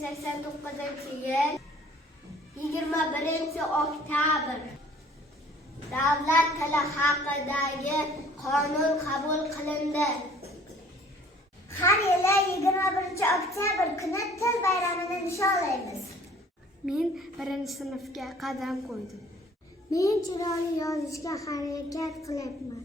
1989-yil 21-oktyabr Davlat tili haqidagi qonun qabul qilindi. Har yili 21-oktyabr kuni til bayramini nishonlaymiz. Men 1-sinfga qadam qo'ydim. Men chiroyli yozishga harakat qilyapman.